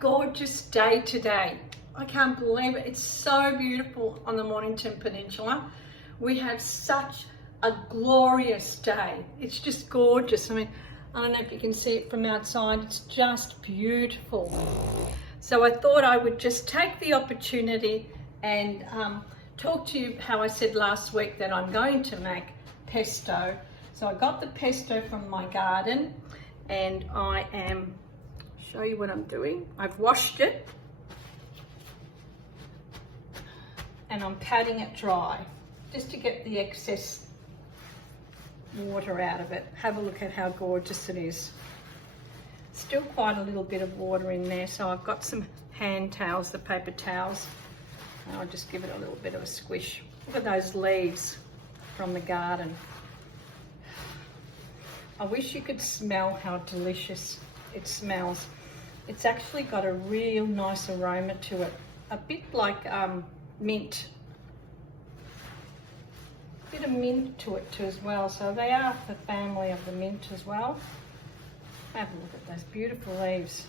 gorgeous day today. I can't believe it. It's so beautiful on the Mornington Peninsula. We have such a glorious day. It's just gorgeous. I mean, I don't know if you can see it from outside. It's just beautiful. So I thought I would just take the opportunity and talk to you how I said last week that I'm going to make pesto. So I got the pesto from my garden and I am, show you what I'm doing. I've washed it and I'm patting it dry just to get the excess water out of it. Have a look at how gorgeous it is. Still quite a little bit of water in there, so I've got some hand towels, the paper towels, and I'll just give it a little bit of a squish. Look at those leaves from the garden. I wish you could smell how delicious it smells. It's actually got a real nice aroma to it, a bit like mint. A bit of mint to it too as well, so they are the family of the mint as well. Have a look at those beautiful leaves.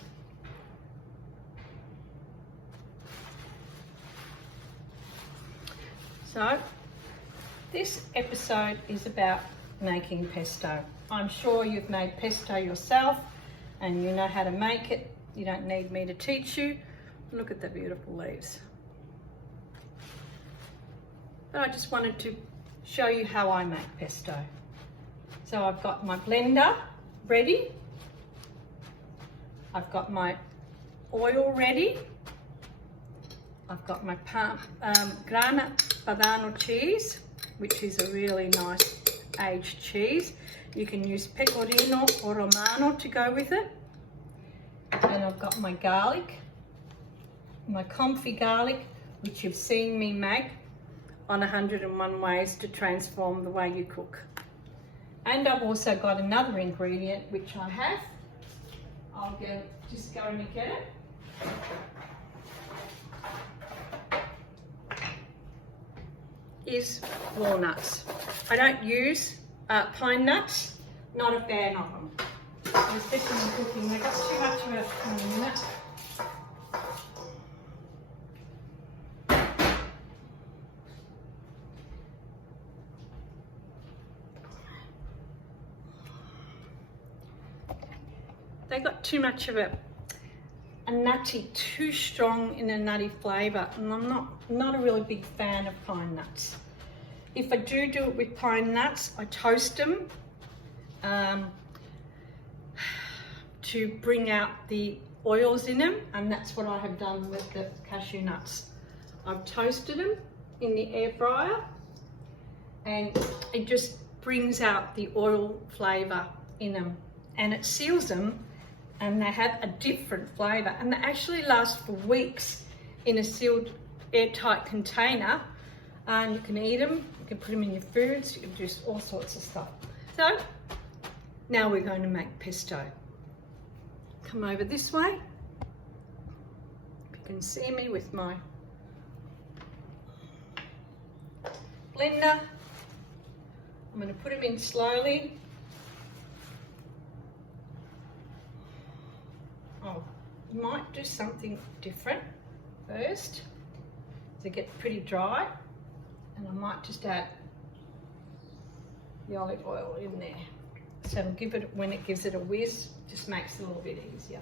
So this episode is about making pesto. I'm sure you've made pesto yourself and you know how to make it. You don't need me to teach you. Look at the beautiful leaves. But I just wanted to show you how I make pesto. So I've got my blender ready. I've got my oil ready. I've got my Grana Padano cheese, which is a really nice aged cheese. You can use pecorino or romano to go with it. And I've got my garlic, my Confi Garlic, which you've seen me make on 101 ways to transform the way you cook. And I've also got another ingredient which I have. I'll just go and get it. Is walnuts. I don't use pine nuts, not a fan of them. Especially in cooking, they got too much of a minute. They got too much of a nutty, too strong in a nutty flavour, and I'm not a really big fan of pine nuts. If I do it with pine nuts, I toast them to bring out the oils in them, and that's what I have done with the cashew nuts. I've toasted them in the air fryer and it just brings out the oil flavour in them, and it seals them and they have a different flavour, and they actually last for weeks in a sealed airtight container, and you can eat them, you can put them in your foods, you can do all sorts of stuff. So now we're going to make pesto. Come over this way. If you can see me with my blender, I'm going to put them in slowly. Oh, you might do something different first to get pretty dry, and I might just add the olive oil in there. So it'll give it, when it gives it a whiz, just makes it a little bit easier.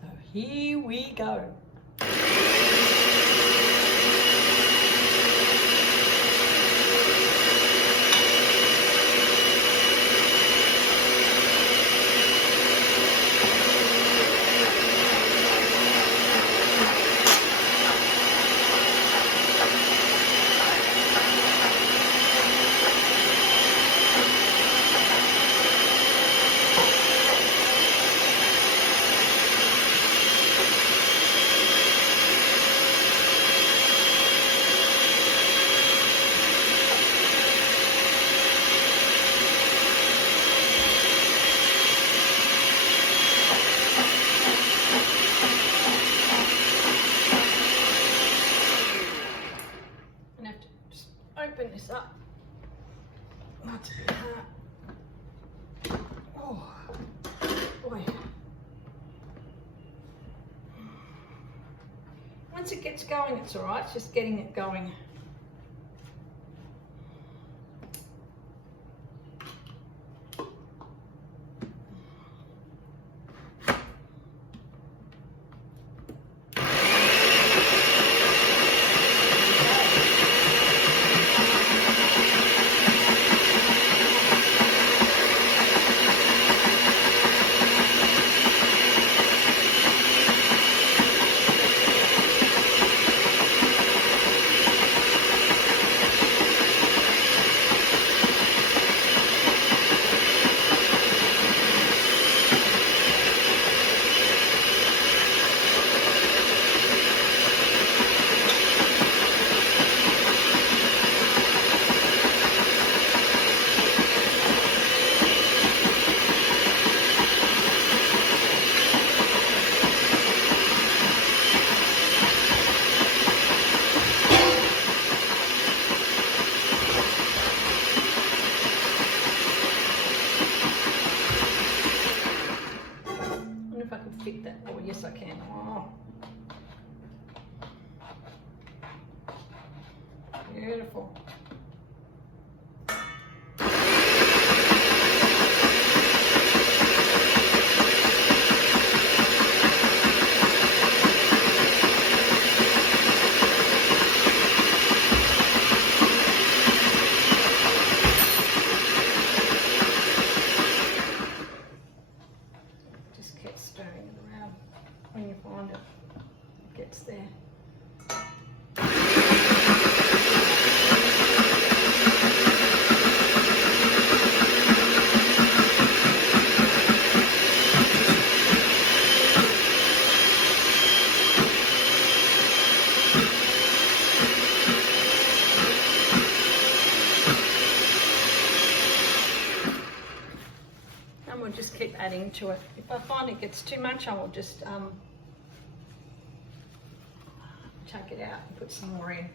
So here we go. Once it gets going, it's all right. It's just getting it going. Fit that. Oh, yes, I can. Oh. Beautiful. When you find it gets there. And we'll just keep adding to it. If I find it gets too much, I will just take it out and put some more in.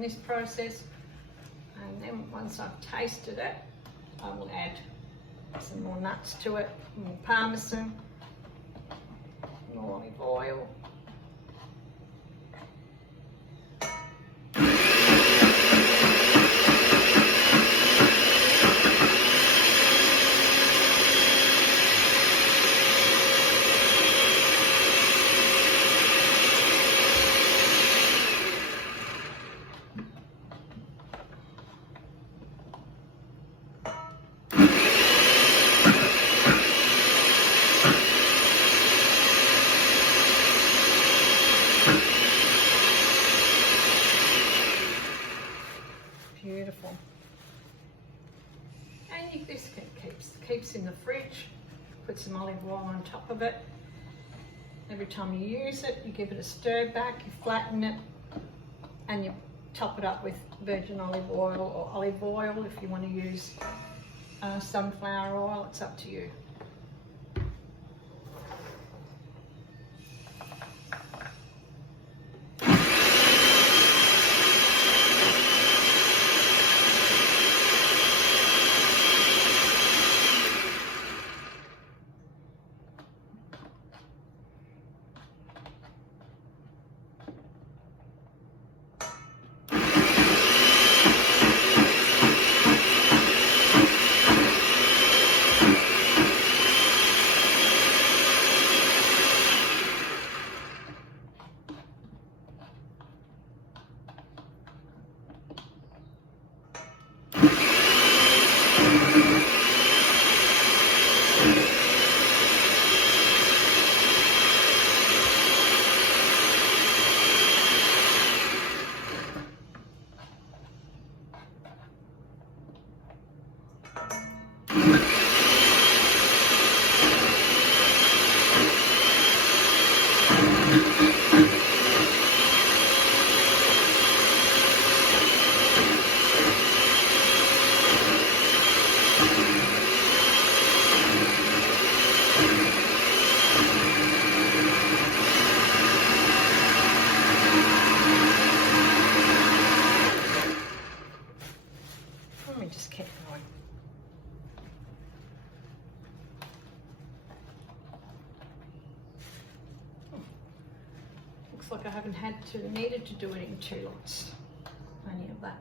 This process, and then once I've tasted it, I will add some more nuts to it, more parmesan, more olive oil. Beautiful. And this keeps in the fridge. Put some olive oil on top of it. Every time you use it, you give it a stir back, you flatten it, and you top it up with virgin olive oil or olive oil if you want to use sunflower oil. It's up to you. like I haven't needed to do it in 2 lots. Plenty of that.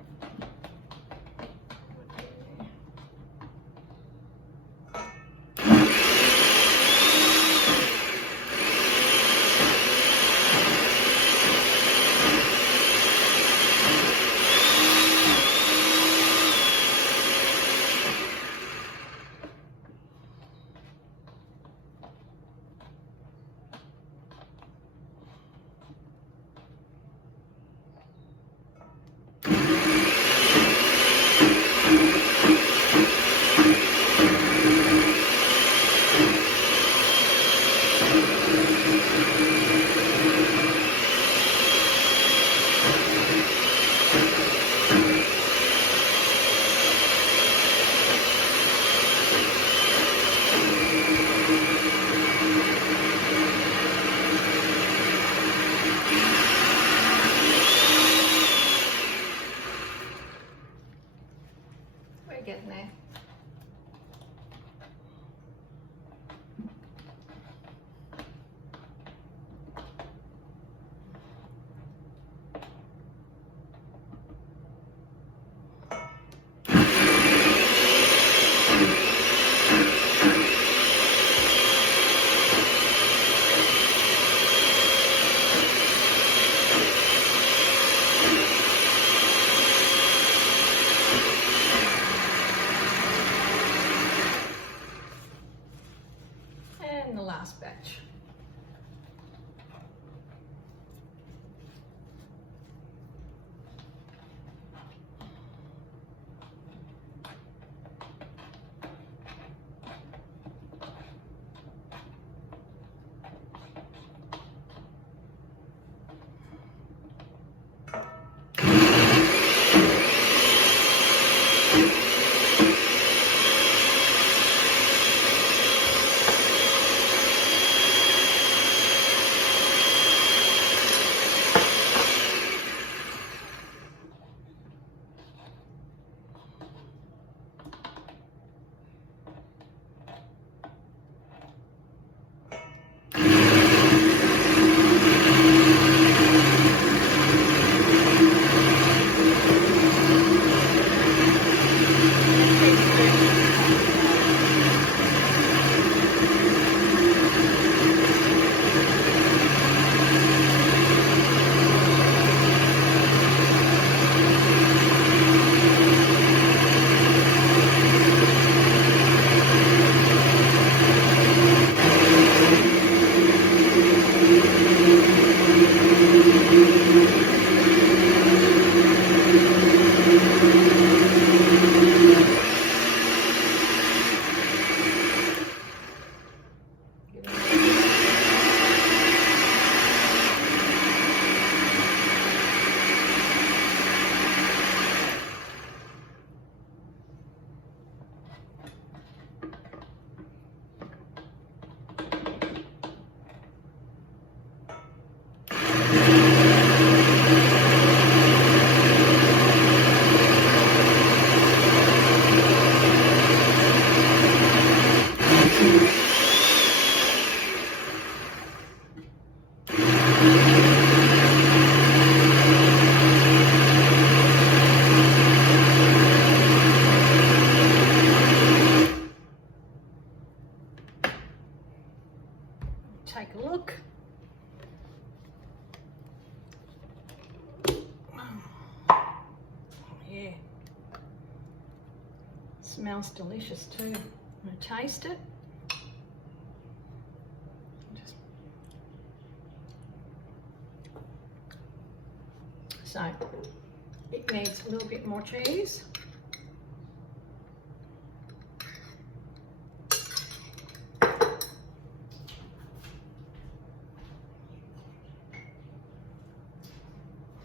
Getting there. And the last batch. Take a look. Oh, yeah. Smells delicious too. I'm going to taste it. So it needs a little bit more cheese.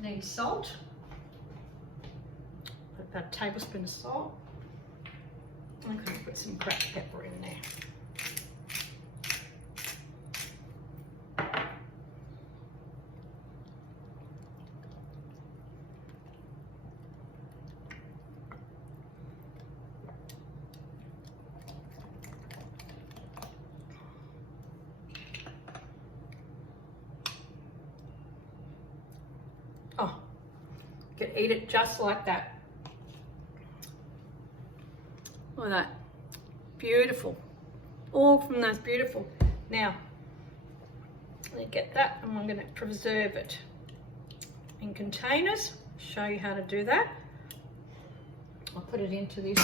Need salt. Put about a tablespoon of salt. I'm going to put some cracked pepper in there. You can eat it just like that. Look at that. Beautiful. All from those beautiful. Now, let me get that, and I'm going to preserve it in containers. Show you how to do that. I'll put it into this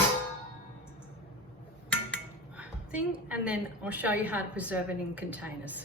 thing, and then I'll show you how to preserve it in containers.